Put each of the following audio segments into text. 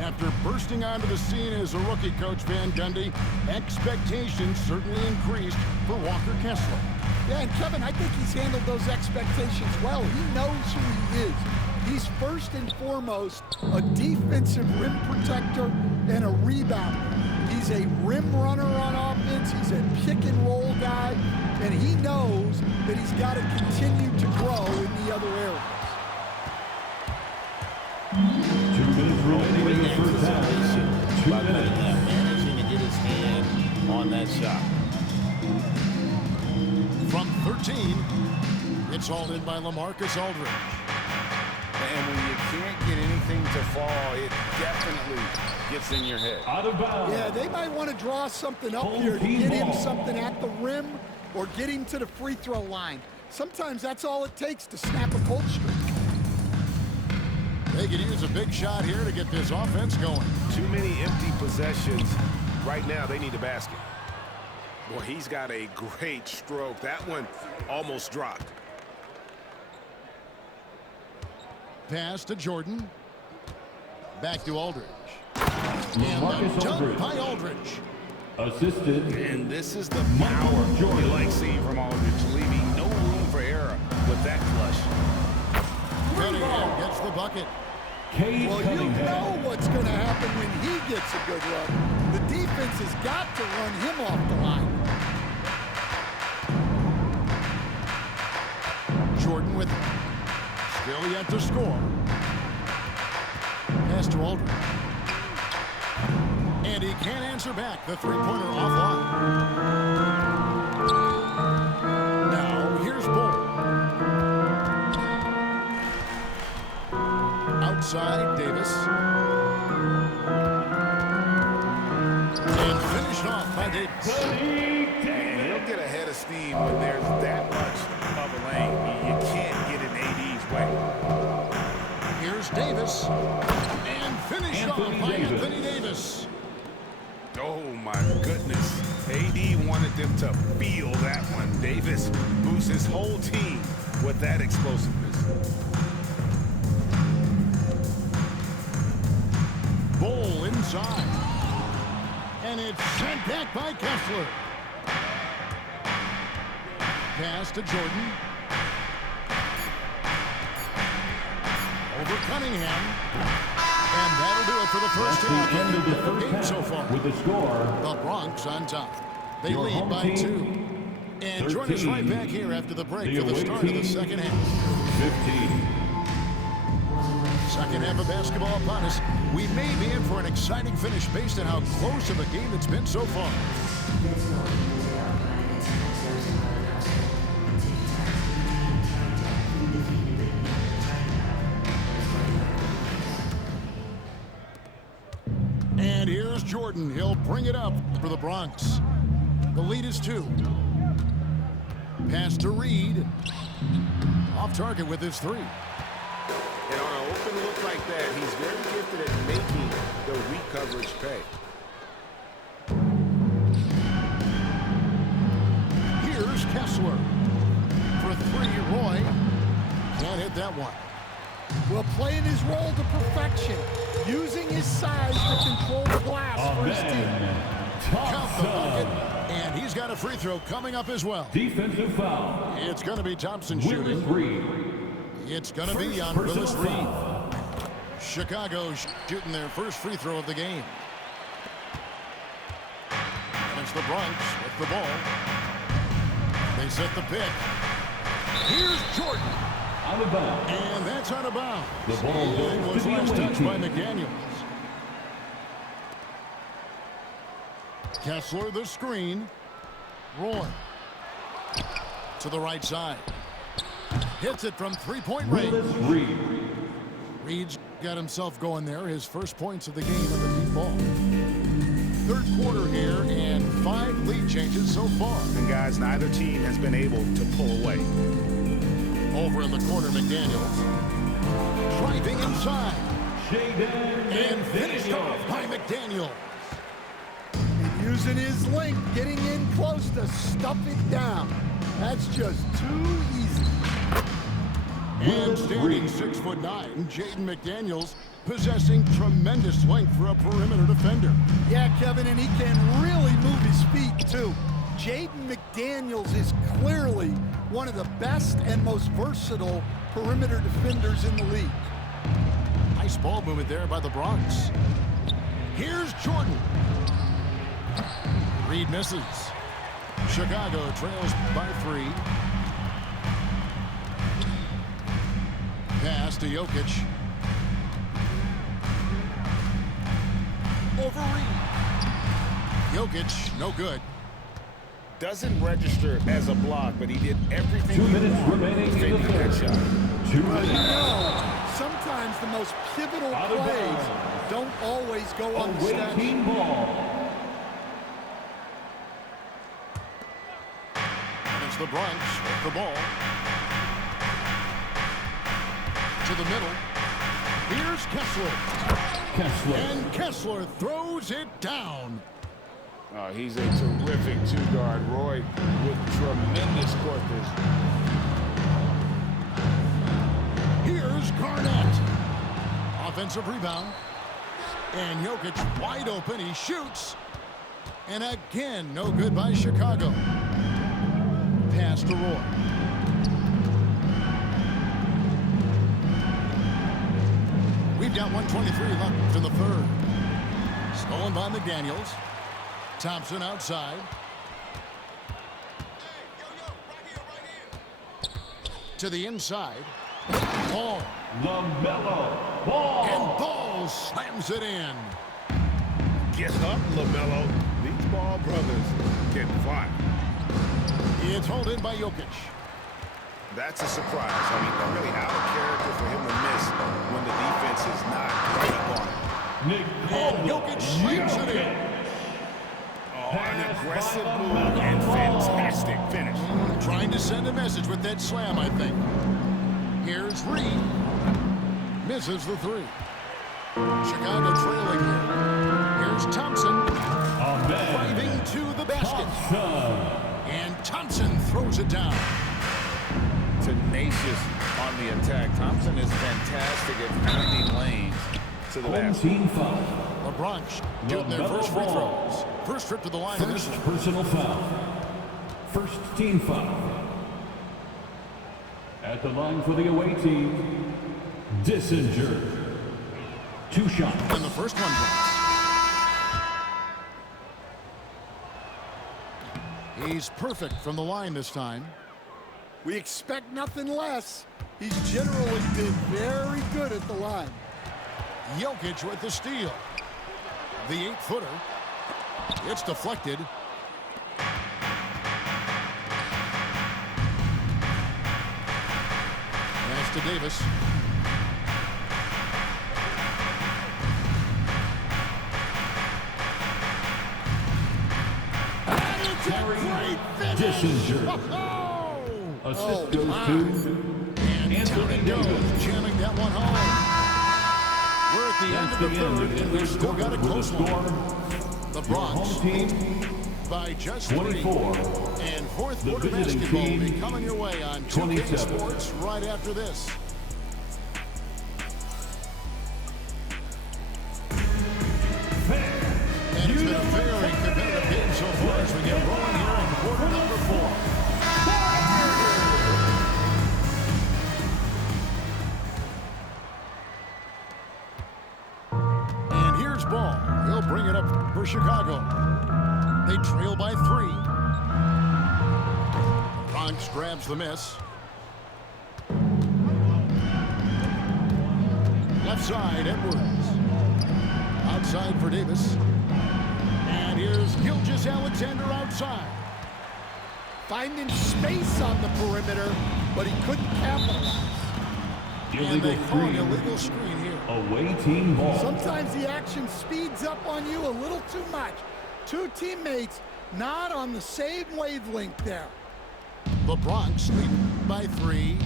After bursting onto the scene as a rookie, Coach Van Gundy, expectations certainly increased for Walker Kessler. Yeah, and Kevin, I think he's handled those expectations well. He knows who he is. He's first and foremost a defensive rim protector and a rebounder. He's a rim runner on offense. He's a pick and roll guy, and he knows that he's got to continue to grow in the other areas. 2 minutes remaining in the first half. 2 minutes. Managing to get his hand on that shot. From 13, it's hauled in by LaMarcus Aldridge. And when you can't get anything to fall, it definitely gets in your head. Out of bounds. Yeah, they might want to draw something up Home here to team get him ball. something at the rim or get him to the free throw line. Sometimes that's all it takes to snap a cold streak. They could use a big shot here to get this offense going. Too many empty possessions. Right now, they need a basket. Boy, he's got a great stroke. That one almost dropped. Pass to Jordan. Back to Aldridge. And LaMarcus the dunk Aldridge. by Aldridge. Assisted. And this is the power you like seeing from Aldridge, leaving no room for error with that flush. Cunningham gets the bucket. Cade Well, you Cunningham. know what's going to happen when he gets a good look. The defense has got to run him off the line. Jordan with it. Still yet to score. Pass to Aldridge. And he can't answer back. The three-pointer offline. Now, here's Bull. Outside, Davis. And finished off by Davis. And he'll get ahead of steam when there's that much of a lane. You can't get in AD's way. Here's Davis. And finished off by Davis. Anthony Davis. Oh, my goodness. AD wanted them to feel that one. Davis moves his whole team with that explosiveness. Bull inside. And it's sent back by Kessler. Pass to Jordan. Over Cunningham. And that'll do it for the first half. End of the The first game half so far. with the score. The Bronx on top. They Your lead home by team, 2. And join us 13. right back here after the break The for the away start of the team, second half. 15. Second half of basketball upon us. We may be in for an exciting finish based on how close of a game it's been so far. And here's Jordan. He'll bring it up for the Bronx. The lead is 2. Pass to Reed. Off target with his 3. And on an open look like that, he's very gifted at making the weak coverage pay. Here's Kessler. For 3, Roy. Can't hit that one. Well, playing his role to perfection, using his size to control the glass for his team. Count the bucket, and he's got a free throw coming up as well. Defensive foul. It's going to be Thompson Willis shooting. Reed. It's going to be on Personal Willis Reed. foul. Chicago shooting their first free throw of the game. And it's the Bronx with the ball. They set the pick. Here's Jordan. Out of bounds. And that's out of bounds. The ball It goes was to the last away touched by team. McDaniels. Kessler the screen. Roy. To the right side. Hits it from three-point range. Willis Reed. Reed's got himself going there. His first points of the game on the deep ball. Third quarter here and 5 lead changes so far. And guys, neither team has been able to pull away. Over in the corner, McDaniels. Driving inside. And finished off by McDaniels. And using his length, getting in close to stuff it down. That's just too easy. And standing 6'9", Jaden McDaniels possessing tremendous length for a perimeter defender. Yeah, Kevin, and he can really move his feet, too. Jaden McDaniels is clearly one of the best and most versatile perimeter defenders in the league. Nice ball movement there by the Bronx. Here's Jordan. Reed misses. Chicago trails by 3. Pass to Jokic. Over Reed. Jokic, no good. Doesn't register as a block, but he did everything 2 he minutes wanted remaining to in the finish that third. shot. 2 Well, you minutes. know, sometimes the most pivotal Out of plays bounds. don't always go on the Away stat sheet. team ball. And it's the Bronx with the ball. To the middle. Here's Kessler. Kessler. And Kessler throws it down. He's a terrific two-guard, Roy, with tremendous court vision. Here's Garnett. Offensive rebound. And Jokic wide open. He shoots. And again, no good by Chicago. Pass to Roy. We've got 1:23 left in the third. Stolen by McDaniels. Thompson outside. To the inside. Ball. LaMelo Ball. And Ball slams it in. Get up, LaMelo. These Ball brothers can fly. It's hauled in by Jokic. That's a surprise. I mean, really out of character for him to miss when the defense is not right up on him. Nick And Jokic slams it in. Oh, an aggressive move and fantastic finish. Trying to send a message with that slam, I think. Here's Reed. Misses the 3. Chicago trailing here. Here's Thompson. Driving to the basket. And Thompson throws it down. Tenacious on the attack. Thompson is fantastic at finding lanes to the basket. Team foul. The Bronx shooting their first free throws. First trip to the line of this First one. personal foul. First team foul. At the line for the away team, Dissinger. 2 shots. And the first one drops. He's perfect from the line this time. We expect nothing less. He's generally been very good at the line. Jokic with the steal. The 8-footer. It's deflected. Pass to Davis. And it's a great finish. Dissinger. Oh! Assist goes to And down it goes, jamming that one home. We're at the end of the third, and we've still got a close one. The Bronx home team by just 24. 3. And fourth The quarter visiting basketball will be team, coming your way on 2K 27. Sports right after this. And it's been a very competitive game so far as we get rolling here in quarter number 4. And here's Ball. He'll bring it up for Chicago. They trail by 3. Bronx grabs the miss. Left side, Edwards. Outside for Davis. And here's Gilgeous-Alexander outside. Finding space on the perimeter, but he couldn't capitalize. And they Illegal call an screen. illegal screen here. Away team ball. Sometimes the action speeds up on you a little too much. 2 teammates not on the same wavelength there. The Bronx lead by 3.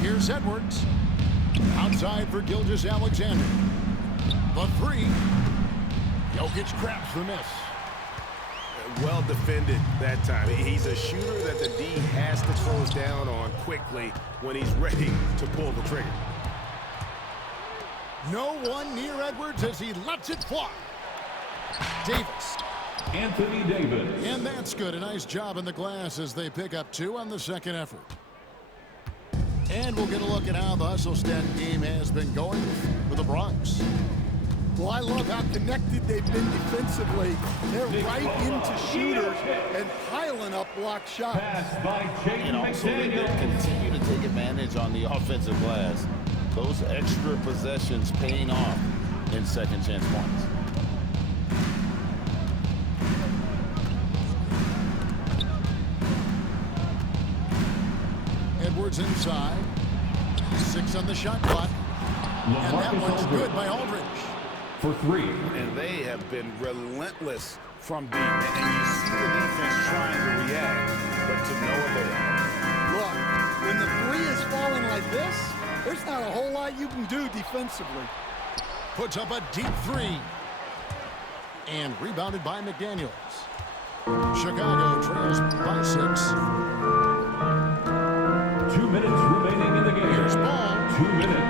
Here's Edwards. Outside for Gilgeous-Alexander. The 3. Jokic grabs the miss. Well defended that time. He's a shooter that the D has to close down on quickly when he's ready to pull the trigger. No one near Edwards as he lets it fly. Davis. Anthony Davis. And that's good. A nice job in the glass as they pick up 2 on the second effort. And we'll get a look at how the Husselstead game has been going for the Bronx. Well, I love how connected they've been defensively. They're right into shooters and piling up block shots. Pass by And Jaden also, they McDaniel. continue to take advantage on the offensive glass. Those extra possessions paying off in second chance points. Edwards inside. 6 on the shot clock. And that one's good by Aldridge. For 3. And they have been relentless from deep. And you see the defense trying to react, but to no avail. Look, when the 3 is falling like this, there's not a whole lot you can do defensively. Puts up a deep 3. And rebounded by McDaniels. Chicago trails by 6. 2 minutes remaining in the game. Here's ball. 2 minutes.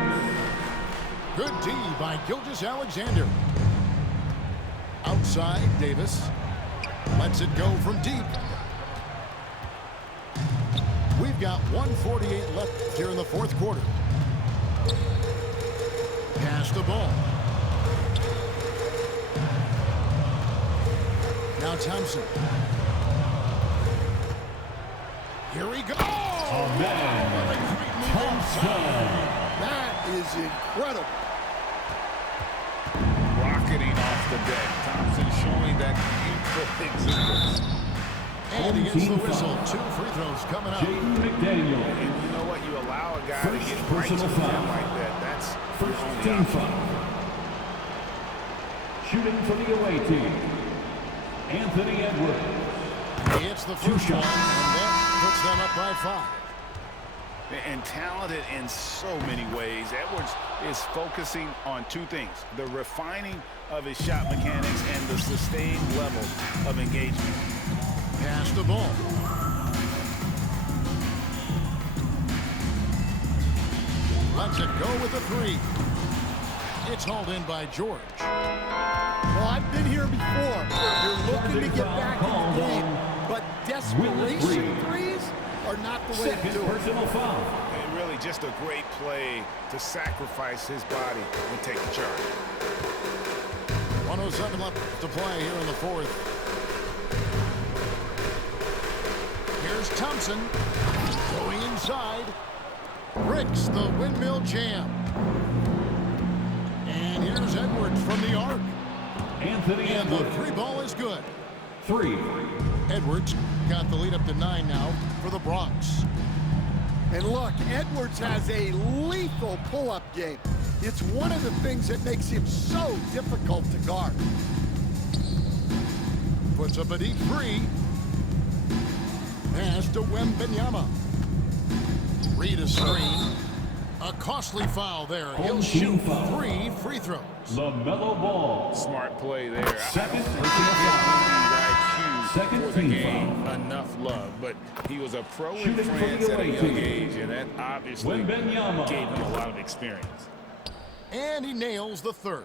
Good D by Gilgeous-Alexander. Outside, Davis. Lets it go from deep. We've got 1:48 left here in the fourth quarter. Pass the ball. Now Thompson. Here we go. Oh, man. Thompson. That is incredible. Rocketing off the deck. Thompson showing that youthful exuberance. And he gets the whistle. 2 free throws coming up. Jaden McDaniel. And you know what? You allow a guy to First get right to personal the foul. rim like that. That's your First only team option. foul. Shooting for the away team. Anthony Edwards. He hits the first one, and that puts them up by 5. And talented in so many ways. Edwards is focusing on 2 things: the refining of his shot mechanics and the sustained level of engagement. Pass the ball. Lets it go with a 3. It's hauled in by George. Well, I've been here before. You're looking to get back in the game, but desperation threes are not the way to Second do it. personal foul. And really just a great play to sacrifice his body and take the charge. 107 left to play here in the fourth. Here's Thompson going inside. Bricks the windmill jam. And here's Edwards from the arc. Anthony And the Edwards. 3 ball is good. 3. Edwards got the lead up to 9 now for the Bronx. And look, Edwards has a lethal pull-up game. It's one of the things that makes him so difficult to guard. Puts up a deep 3. Pass to Wembanyama. Read a screen. A costly foul there. He'll Home shoot team foul. 3 free throws. LaMelo Ball. Smart play there. Second I don't personal think foul. IQ Second for the team game foul. enough love, but he was a pro Shooting in for France the at a away young team. age, and that obviously Wembanyama. gave him a lot of experience. And he nails the 3rd.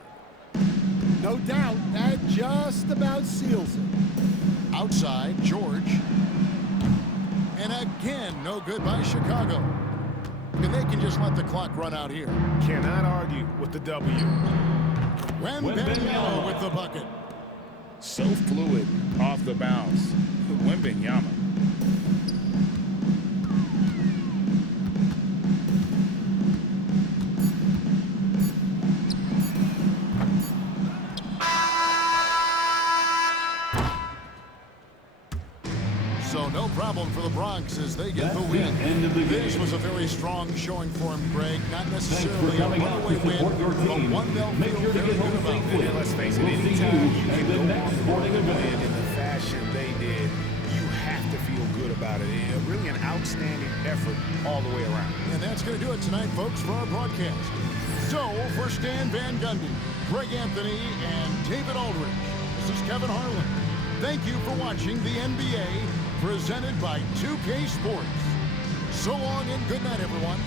No doubt, that just about seals it. Outside, George. And again, no good by Chicago. And they can just let the clock run out here. Cannot argue with the W. Wembanyama with the bucket. So fluid off the bounce. Wembanyama. So no problem for the Bronx as they get That's the it. win. End of the This game. was a very strong showing for him, Greg. Not necessarily a coming out runaway to support win, your but team. one they'll Make feel sure to very get good home about. safely. And let's face it, We'll see anytime you you at can the go next on sporting the event. win in the fashion they did, you have to feel good about it. And really an outstanding effort all the way around. And that's going to do it tonight, folks, for our broadcast. So, for Stan Van Gundy, Greg Anthony, and David Aldridge, this is Kevin Harlan. Thank you for watching the NBA presented by 2K Sports. So long and good night, everyone.